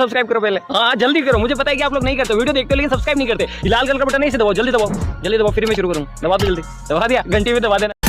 Subscribe करो पहले। हाँ जल्दी करो, मुझे पता है कि आप लोग नहीं करते, वीडियो देखते हो लेकिन सब्सक्राइब नहीं करते। लाल कलर का बटन नहीं से दबाओ, जल्दी दबाओ, जल्दी दबाओ, फिर मैं शुरू करूँ। दबा दो जल्दी, दबा दिया, घंटी भी दबा देना।